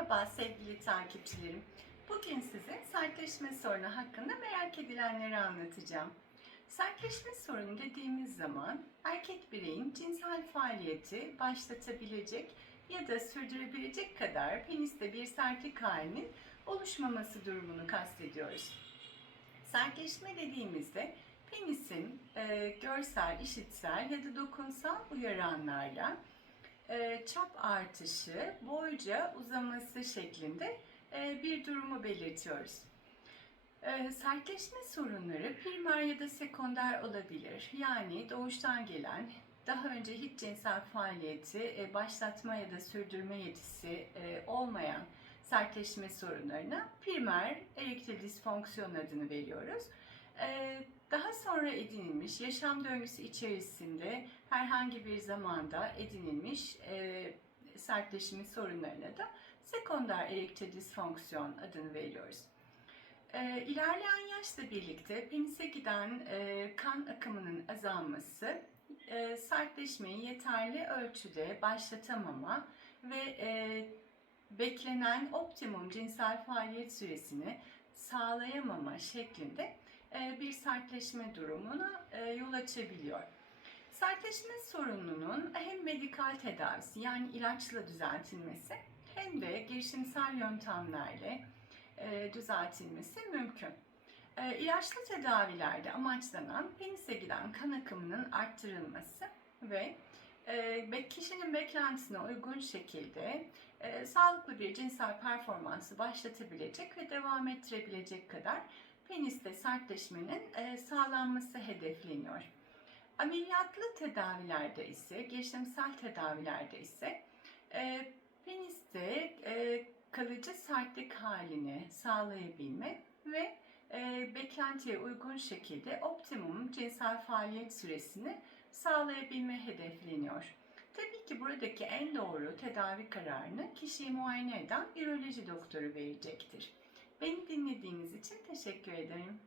Merhaba sevgili takipçilerim. Bugün size sertleşme sorunu hakkında merak edilenleri anlatacağım. Sertleşme sorunu dediğimiz zaman erkek bireyin cinsel faaliyeti başlatabilecek ya da sürdürebilecek kadar peniste bir sertlik halinin oluşmaması durumunu kastediyoruz. Sertleşme dediğimizde penisin e, görsel, işitsel ya da dokunsal uyaranlarla çap artışı, boyca uzaması şeklinde e, bir durumu belirtiyoruz. E, sertleşme sorunları primer ya da sekonder olabilir. Yani doğuştan gelen, daha önce hiç cinsel faaliyeti e, başlatma ya da sürdürme yetisi e, olmayan sertleşme sorunlarına primer erektil disfonksiyon adını veriyoruz. Sonra edinilmiş, yaşam döngüsü içerisinde herhangi bir zamanda edinilmiş e, sertleşme sorunlarına da sekonder erektil disfonksiyon adını veriyoruz. E, ilerleyen yaşla birlikte penise giden e, kan akımının azalması, e, sertleşmeyi yeterli ölçüde başlatamama ve e, beklenen optimum cinsel faaliyet süresini sağlayamama şeklinde e, bir sertleşme durumuna e, yol açabiliyor. Sertleşme sorununun hem medikal tedavisi yani ilaçla düzeltilmesi hem de girişimsel yöntemlerle e, düzeltilmesi mümkün. İlaçlı tedavilerde amaçlanan penise giden kan akımının arttırılması ve kişinin beklentisine uygun şekilde sağlıklı bir cinsel performansı başlatabilecek ve devam ettirebilecek kadar peniste sertleşmenin e, sağlanması hedefleniyor. Ameliyatlı tedavilerde ise, girişimsel tedavilerde ise e, peniste e, kalıcı sertlik halini sağlayabilme ve beklentiye uygun şekilde optimum cinsel faaliyet süresini sağlayabilme hedefleniyor. Tabii ki buradaki en doğru tedavi kararını kişiyi muayene eden üroloji doktoru verecektir. Beni dinlediğiniz için teşekkür ederim.